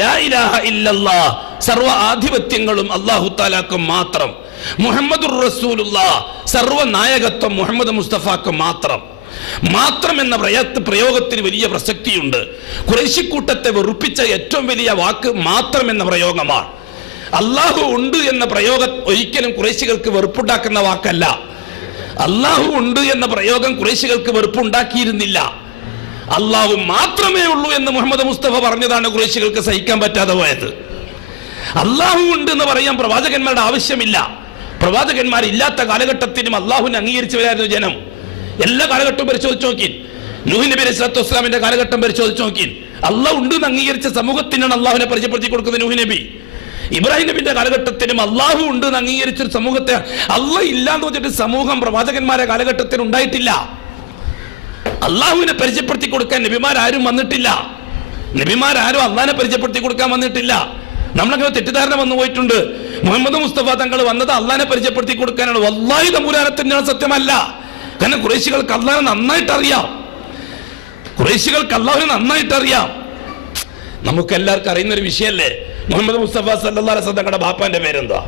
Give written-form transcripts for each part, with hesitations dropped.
ലാ ഇലാഹ ഇല്ലല്ലാഹ് സർവ ആധിപത്യങ്ങളും അല്ലാഹു തആലാക്ക് മാത്രം. മുഹമ്മദുർ റസൂലുള്ളാഹ് സർവ നായകത്വം മുഹമ്മദ് മുസ്തഫാക്ക് മാത്രം. മാത്രം എന്ന പ്രയോഗത്തിന് വലിയ പ്രസക്തിയുണ്ട്. ഖുറൈശിക്കൂട്ടത്തെ വെറുപ്പിച്ച ഏറ്റവും വലിയ വാക്ക് മാത്രം എന്ന പ്രയോഗമാണ്. അല്ലാഹു ഉണ്ട് എന്ന പ്രയോഗം ഒരിക്കലും ഖുറൈശികൾക്ക് വെറുപ്പുണ്ടാക്കുന്ന വാക്കല്ല. അല്ലാഹു ഉണ്ട് എന്ന പ്രയോഗം ഖുറൈശികൾക്ക് വെറുപ്പുണ്ടാക്കിയിരുന്നില്ല. അല്ലാഹു മാത്രമേ ഉള്ളൂ എന്ന് മുഹമ്മദ് മുസ്തഫ പറഞ്ഞതാണ് ഖുറൈശികൾക്ക് സഹിക്കാൻ പറ്റാതെ പോയത്. അല്ലാഹു ഉണ്ട് എന്ന് പറയാൻ പ്രവാചകന്മാരുടെ ആവശ്യമില്ല. പ്രവാചകന്മാരില്ലാത്ത കാലഘട്ടത്തിനും അല്ലാഹുവിനെ അംഗീകരിച്ചവരായിരുന്നു ജനം. എല്ലാ കാലഘട്ടവും പരിശോധിച്ച് നോക്കി. നൂഹ് നബി അലൈഹി സ്വലാത്തു വസ്സലാമിന്റെ കാലഘട്ടം പരിശോധിച്ച് നോക്കി. അല്ലാഹു ഉണ്ട് എന്ന് അംഗീകരിച്ച സമൂഹത്തിനാണ് അല്ലാഹുവിനെ പരിചയപ്പെടുത്തി കൊടുക്കുന്നത് നൂഹ് നബി. ഇബ്രാഹിം നബിന്റെ കാലഘട്ടത്തിനും അല്ലാഹു ഉണ്ട് എന്ന് അംഗീകരിച്ചൊരു സമൂഹത്തെ അല്ലാഹ് ഇല്ല എന്ന് വെച്ചിട്ട് സമൂഹം പ്രവാചകന്മാരുടെ കാലഘട്ടത്തിൽ ഉണ്ടായിട്ടില്ല. അള്ളാഹുവിനെ പരിചയപ്പെടുത്തി കൊടുക്കാൻ നബിമാരും വന്നിട്ടില്ല. നബിമാരും അള്ളാഹിനെ പരിചയപ്പെടുത്തി കൊടുക്കാൻ വന്നിട്ടില്ല. നമ്മളങ്ങനെ തെറ്റിദ്ധാരണ വന്നു പോയിട്ടുണ്ട്. മുഹമ്മദ് മുസ്തഫ തങ്ങൾ വന്നത് അള്ളാഹിനെ പരിചയപ്പെടുത്തി കൊടുക്കാനാണ്. വല്ലാഹി തമ്പുരാനത്തിന്റെ സത്യമല്ല. കാരണം ഖുറൈശികൾക്ക് അള്ളാഹിനെ നന്നായിട്ട് അറിയാം. ഖുറൈശികൾക്ക് അള്ളാഹുവിനെ നന്നായിട്ട് അറിയാം. നമുക്ക് എല്ലാവർക്കും അറിയുന്ന ഒരു വിഷയല്ലേ മുഹമ്മദ് മുസ്തഫ സല്ലല്ലാഹു അലൈഹി വസല്ലം തങ്ങളുടെ ബാപ്പാന്റെ പേരെന്താ?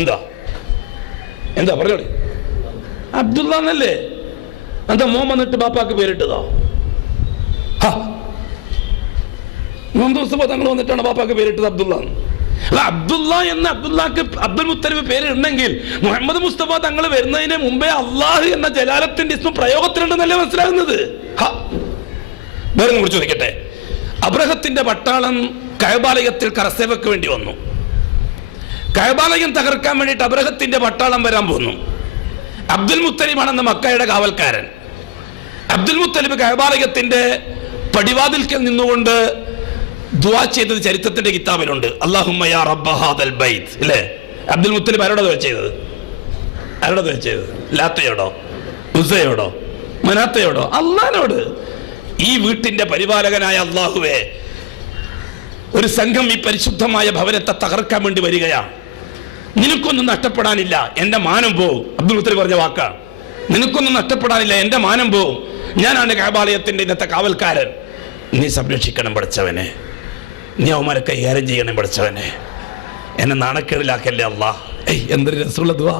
എന്താ എന്താ പറഞ്ഞോളി. അബ്ദുള്ള എന്നല്ലേ? എന്താ മോൻ വന്നിട്ട് ബാപ്പാക്ക് പേരിട്ടതോ? മുഹമ്മദ് മുസ്തഫ തങ്ങൾ വന്നിട്ടാണ് ബാപ്പാക്ക് പേരിട്ടത് അബ്ദുള്ള. അബ്ദുള്ള എന്ന അബ്ദുള്ളക്ക് അബ്ദുൽ മുത്തലിബ് പേരുണ്ടെങ്കിൽ മുഹമ്മദ് മുസ്തഫ തങ്ങൾ വരുന്നതിന് മുമ്പേ അള്ളാഹു എന്ന ജലാലത്തിന്റെ ഇസ്മ പ്രയോഗത്തിലുണ്ടെന്നല്ലേ മനസ്സിലാകുന്നത്. വേറെ കുറിച്ച് ചോദിക്കട്ടെ. അബ്രഹത്തിന്റെ പട്ടാളം കഅബാലയത്തിൽ കരസേവക്ക് വേണ്ടി വന്നു. കഅബാലയം തകർക്കാൻ വേണ്ടിയിട്ട് അബ്രഹത്തിന്റെ പട്ടാളം വരാൻ പോന്നു. അബ്ദുൽ മുത്തലിബാണെന്ന് മക്കയുടെ കാവൽക്കാരൻ. അബ്ദുൽ മുത്തലിബ് കഅബാലയത്തിന്റെ പടിവാതിൽക്കൽ നിന്നുകൊണ്ട് ദുആ ചെയ്തത് ചരിത്രത്തിന്റെ കിതാബിലുണ്ട്. അല്ലാഹുമ്മ യാ റബ്ബ ഹാദൽ ബൈത്ത് അല്ലേ? അബ്ദുൽ മുത്തലിബ് ആരോടാ ദുആ ചെയ്തത്? ആരോടാ ദുആ ചെയ്തത്? ലാത്തയോടോ ഉസ്സയോടോ മനാത്തയോടോ? അല്ലാഹുവിനോട്. ഈ വീട്ടിന്റെ പരിപാലകനായ അല്ലാഹുവേ, ഒരു സംഘം ഈ പരിശുദ്ധമായ ഭവനത്തെ തകർക്കാൻ വേണ്ടി വരികയാണ്. നിനക്കൊന്നും നഷ്ടപ്പെടാനില്ല, എന്റെ മാനം പോവും. അബ്ദുൽ മുത്തലിബ് പറഞ്ഞ വാക്കാണ്. നിനക്കൊന്നും നഷ്ടപ്പെടാനില്ല, എന്റെ മാനം പോവും. ഞാനാണ് കഅബാലയത്തിന്റെ ഇന്നത്തെ കാവൽക്കാരൻ. നീ സംരക്ഷിക്കണം പഠിച്ചവനെ. നീ അവന്മാരെ കൈകാര്യം ചെയ്യണം പഠിച്ചവനെ. എന്നെ നാണക്കേടിലാക്കല്ലേ അല്ലാഹ്. എന്തൊരു രസമുള്ള ദുആ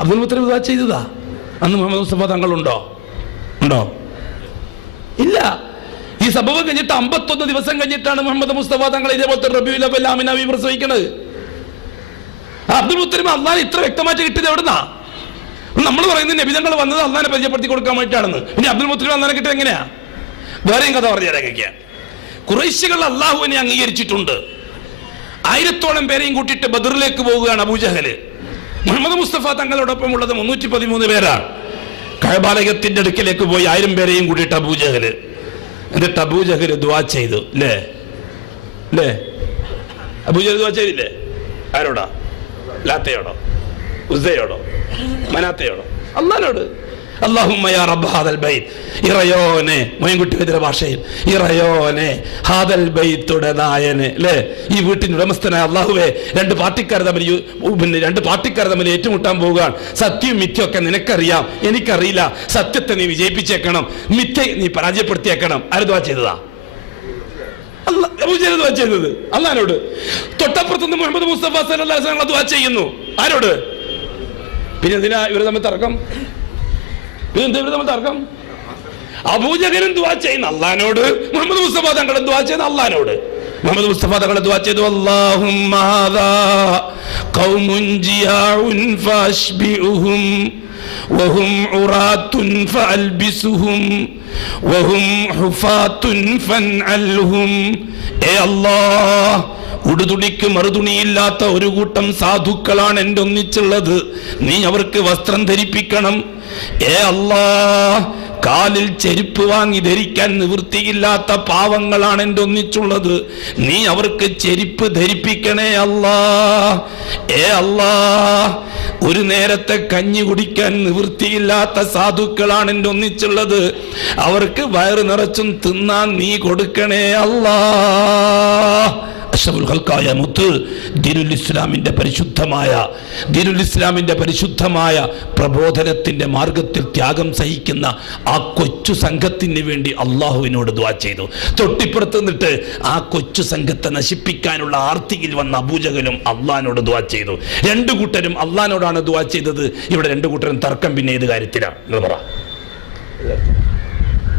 അബ്ദുൽ മുത്തലിബ് ദുആ ചെയ്തതാ. അന്ന് മുഹമ്മദ് മുസ്തഫ തങ്ങളുണ്ടോ? ഉണ്ടോ? ഇല്ല. ഈ സംഭവം കഴിഞ്ഞിട്ട് 51 ദിവസം കഴിഞ്ഞിട്ടാണ് മുഹമ്മദ് മുസ്തഫ തങ്ങൾ ഇതേപോലത്തെ റബീഉൽ അവ്വൽ ആമിനാവി പ്രസവിക്കുന്നത്. അബ്ദുൽ മുത്തലിബ് അള്ളാഹ് ഇത്ര വ്യക്തമായിട്ട് കിട്ടിയത് എവിടുന്നാ? നമ്മൾ പറയുന്നത് നബിതങ്ങൾ വന്നത് അള്ളാഹിനെ പരിചയപ്പെടുത്തി കൊടുക്കാൻ വേണ്ടിയിട്ടാണെന്ന്. പിന്നെ അബ്ദുൽ മുത്തലിബ് അള്ളാഹിനെ കിട്ടിയത് എങ്ങനെയാ? വേറെയും കഥ പറഞ്ഞുതരാം. ഖുറൈശികൾ അള്ളാഹുവിനെ അംഗീകരിച്ചിട്ടുണ്ട്. 1000ഓളം പേരെയും കൂട്ടിയിട്ട് ബദറിലേക്ക് പോവുകയാണ് അബൂജഹല്. മുഹമ്മദ് മുസ്തഫ തങ്ങളോടൊപ്പം ഉള്ളത് 313 പേരാണ്. കഅബാലയത്തിന്റെ അടുക്കിലേക്ക് പോയി 1000 പേരെയും കൂട്ടിയിട്ട് അബൂജഹല്. എന്നിട്ട് അബൂജഹല് ദുആ ചെയ്തു. അല്ലേ അല്ലേ? അബൂജഹൽ ദുആ ചെയ്തില്ലേ? ആരോടാ? ലാത്തയോടോ ഉസ്സയോടോ മനാത്തയോടോ? അല്ലാഹുവിനോട്. അല്ലാഹുമ്മ യാ റബ്ബ ഹാദൽ ബൈത്ത്, ഇറയോനെ, മോയൻകുട്ടി വൈദ്യരുടെ ഭാഷയിൽ ഇറയോനെ, ഹാദൽ ബൈത്തുടെ നായനെ. അല്ലേ? ഈ വീട്ടിന് ഉടമസ്ഥനായ അല്ലാഹുവേ, രണ്ട് പാർട്ടിക്കാർ തമ്മിൽ ഏറ്റുമുട്ടാൻ പോവുകയാണ്. സത്യവും മിഥ്യൊക്കെ നിനക്കറിയാം, എനിക്കറിയില്ല. സത്യത്തെ നീ വിജയിപ്പിച്ചേക്കണം, മിഥ്യ നീ പരാജയപ്പെടുത്തിയേക്കണം. ആര് ദുആ ചെയ്തതാ? അബൂജഹൽ ദുആ ചെയ്തത് അല്ലാഹുവിനോട്. തൊട്ടപ്പുറത്തുനിന്ന് മുഹമ്മദ് മുസ്തഫ സല്ലല്ലാഹു അലൈഹി വസല്ലം ദുആ ചെയ്യുന്നു. ആരോട്? പിന്നെ എന്തിനാ ഇവർ തമ്മിൽ തർക്കം? അബൂജഹലും ദുആ ചെയ്യുന്ന അല്ലാഹുവിനോട്, മുഹമ്മദ് മുസ്തഫ തങ്ങളും ദുആ ചെയ്യുന്ന അല്ലാഹുവിനോട്. മുഹമ്മദ് മുസ്തഫ തങ്ങൾ ദുആ ചെയ്തു. അല്ലാഹുമ്മ ഹാദാ ഖൗമുൻ ജിയാഉൻ ഫഅശ്ബിഉഹും വഹും ഉറാത്തുൻ ഫഅൽബിസുഹും വഹും ഹുഫാത്തുൻ ഫൻഅൽഹും. ഏ അല്ലാഹ്, ഉടുതുണിക്ക് മറുതുണിയില്ലാത്ത ഒരു കൂട്ടം സാധുക്കളാണ് എൻ്റെ ഒന്നിച്ചുള്ളത്. നീ അവർക്ക് വസ്ത്രം ധരിപ്പിക്കണം. ഏ അല്ലാഹ്, കാലിൽ ചെരുപ്പ് വാങ്ങി ധരിക്കാൻ നിവൃത്തിയില്ലാത്ത പാവങ്ങളാണ് എൻ്റെ ഒന്നിച്ചുള്ളത്. നീ അവർക്ക് ചെരുപ്പ് ധരിപ്പിക്കണേ അല്ലാഹ്. ഏ അല്ലാഹ്, ഒരു നേരത്തെ കഞ്ഞി കുടിക്കാൻ നിവൃത്തിയില്ലാത്ത സാധുക്കളാണ് എൻ്റെ ഒന്നിച്ചുള്ളത്. അവർക്ക് വയറ് നിറച്ചും തിന്നാൻ നീ കൊടുക്കണേ അല്ലാഹ്. അഷ്റഫുൽ ഖൽഖായ മുത്ത് ദീനുൽ ഇസ്ലാമിന്റെ പരിശുദ്ധമായ പ്രബോധനത്തിന്റെ മാർഗത്തിൽ ത്യാഗം സഹിക്കുന്ന ആ കൊച്ചു സംഘത്തിന് വേണ്ടി അള്ളാഹുവിനോട് ദുആ ചെയ്തു. തൊട്ടിപ്പുറത്ത് നിന്നിട്ട് ആ കൊച്ചു സംഘത്തെ നശിപ്പിക്കാനുള്ള ആർത്തിയിൽ വന്ന അബൂജഹലും അള്ളാഹിനോട് ദുആ ചെയ്തു. രണ്ടു കൂട്ടരും അള്ളാഹിനോടാണ് ദുആ ചെയ്തത്. ഇവിടെ രണ്ടു കൂട്ടരും തർക്കം പിന്നെ ഏത് കാര്യത്തിലാണ്? നിങ്ങൾ പറ.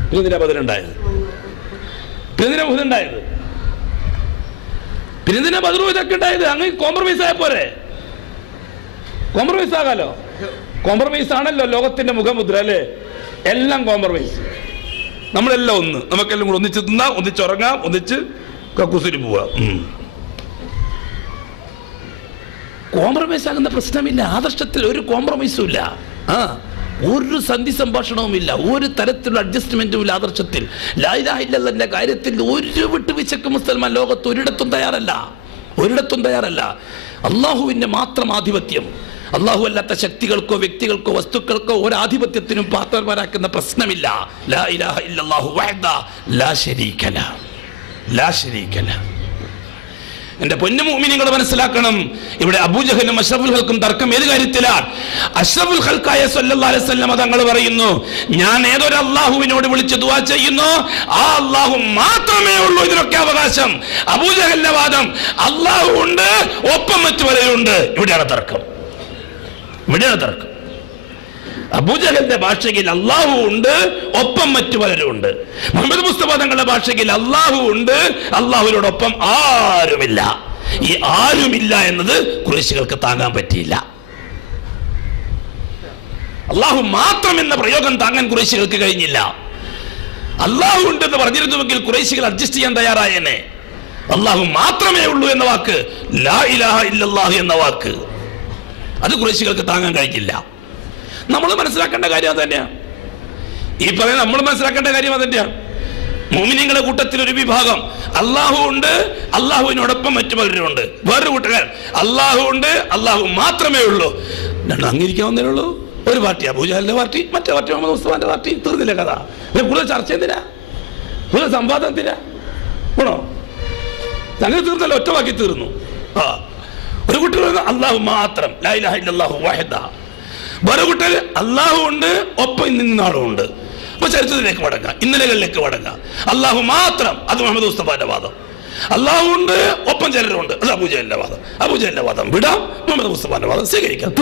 പിന്നെന്തിനാ ബദറുണ്ടായത്? പിന്നെന്തിനാ ഉഹദുണ്ടായത്? പിന്നെന്തിനാ ബദറും ഇതൊക്കെ ഉണ്ടായത്? അങ്ങ് കോംപ്രമൈസ് ആയ പോരെ? കോംപ്രമൈസ് ആകാലോ. കോംപ്രമൈസ് ആണല്ലോ ലോകത്തിന്റെ മുഖമുദ്ര അല്ലേ? എല്ലാം കോംപ്രമൈസ്. നമ്മളെല്ലാം ഒന്ന്, നമുക്കെല്ലാം കൂടെ ഒന്നിച്ച് തിന്നാം, ഒന്നിച്ചുറങ്ങാം, ഒന്നിച്ച് കക്കൂസിന് പോവാം. കോംപ്രമൈസ് ആകുന്ന പ്രശ്നമില്ല. ആദർശത്തിൽ ഒരു കോംപ്രമൈസും ഇല്ല. ഒരു സന്ധി സംഭാഷണവും ഇല്ല, ഒരു തരത്തിലുള്ള അഡ്ജസ്റ്റ്മെന്റും ഇല്ല ആദർശത്തിൽ. ലാ ഇലാഹ ഇല്ലല്ലാഹ്ന്റെ കാര്യത്തിൽ ഒരു വിട്ടുവീഴ്ചക്ക് മുസൽമാൻ ലോകത്ത് ഒരിടത്തും തയ്യാറല്ല. അള്ളാഹുവിന്റെ മാത്രം ആധിപത്യം. അള്ളാഹു അല്ലാത്ത ശക്തികൾക്കോ വ്യക്തികൾക്കോ വസ്തുക്കൾക്കോ ഒരു ആധിപത്യത്തിനും പാത്രമാരാക്കുന്ന പ്രശ്നമില്ല. ലാ ഇലാഹ ഇല്ലല്ലാഹു വഹ്ദഹു ലാ ശരീക ലഹു. എന്റെ പൊന്നു മുഅ്മിനീങ്ങൾ മനസ്സിലാക്കണം, ഇവിടെ അബൂജഹലും അഷ്റഫുൽ ഖൽക്കും തർക്കം ഏത് കാര്യത്തിലാണ്? അഷ്റഫുൽ ഖൽഖായ സല്ലല്ലാഹു അലൈഹി വസല്ലം തങ്ങൾ പറയുന്നു, ഞാൻ ഏതൊരു അള്ളാഹുവിനോട് വിളിച്ച് ദുആ ചെയ്യുന്നു ആ അള്ളാഹു മാത്രമേ ഉള്ളൂ ഇതിനൊക്കെ അവകാശം. അബൂജഹലിന്റെ വാദം അള്ളാഹു ഉണ്ട്, ഒപ്പം മറ്റു പലരുണ്ട്. ഇവിടെയാണ് തർക്കം. അബൂജഹലിന്റെ ഭാഷയിൽ അള്ളാഹു ഉണ്ട്, ഒപ്പം മറ്റു പലരും ഉണ്ട്. മുഹമ്മദ് മുസ്തഫ തങ്ങളുടെ ഭാഷയിൽ അള്ളാഹു ഉണ്ട്, അള്ളാഹുവിനോടൊപ്പം ആരുമില്ല. ഈ ആരുമില്ല എന്നത് ഖുറൈശികൾക്ക് താങ്ങാൻ പറ്റിയില്ല. അള്ളാഹു മാത്രം എന്ന പ്രയോഗം താങ്ങാൻ ഖുറൈശികൾക്ക് കഴിഞ്ഞില്ല. അള്ളാഹു ഉണ്ടെന്ന് പറഞ്ഞിരുന്നുവെങ്കിൽ ഖുറൈശികൾ അഡ്ജസ്റ്റ് ചെയ്യാൻ തയ്യാറായേനെ. അള്ളാഹു മാത്രമേ ഉള്ളൂ എന്ന വാക്ക്, ലാ ഇലാഹ ഇല്ലല്ലാഹ് എന്ന വാക്ക്, അത് ഖുറൈശികൾക്ക് താങ്ങാൻ കഴിഞ്ഞില്ല. നമ്മൾ മനസ്സിലാക്കേണ്ട കാര്യം അത് തന്നെയാണ്. ഈ പറയുന്ന നമ്മൾ മനസ്സിലാക്കേണ്ട കാര്യം അത് തന്നെയാണ്. മുഅ്മിനീങ്ങളുടെ കൂട്ടത്തിൽ ഒരു വിഭാഗം അള്ളാഹു ഉണ്ട്, അള്ളാഹുവിനോടൊപ്പം മറ്റു പലരും ഉണ്ട്. വേറൊരു കൂട്ടുകാർ അള്ളാഹു ഉണ്ട്, അള്ളാഹു മാത്രമേ ഉള്ളൂ. രണ്ടും അംഗീകരിക്കാവുന്നേ ഉള്ളൂ. ഒരു പാർട്ടി അബൂജഹലിന്റെ പാർട്ടി, മറ്റേ പാർട്ടി മുഹമ്മദ് മുസ്തഫാന്റെ പാർട്ടി. തീർന്നില്ല കഥ. കൂടുതൽ ചർച്ച എന്തിനാ? കൂടുതൽ സംവാദം എന്തിനാ? ആണോ? സംഗതി തീർന്നല്ലോ, ഒറ്റവാക്കി തീർന്നു. ഒരു കുട്ടി അള്ളാഹു മാത്രം, ലാ ഇലാഹ ഇല്ലല്ലാഹു വഹ്ദഹു. വേറെ കൂട്ടർ അള്ളാഹു ഉണ്ട്, ഒപ്പം നിന്നാളും ഉണ്ട്. അപ്പൊ ചരിത്രത്തിലേക്ക് മടങ്ങാം, ഇന്നലകളിലേക്ക് മടങ്ങാം. അള്ളാഹു മാത്രം, അത് മുഹമ്മദ് മുസ്തഫാന്റെ വാദം. അള്ളാഹു ഉണ്ട്, ഒപ്പം ചിലരുണ്ട്, അത് അബൂജഹലിന്റെ വാദം. അബൂജഹലിന്റെ വാദം വിടാം, മുഹമ്മദ് മുസ്തഫാന്റെ വാദം സ്വീകരിക്കാം.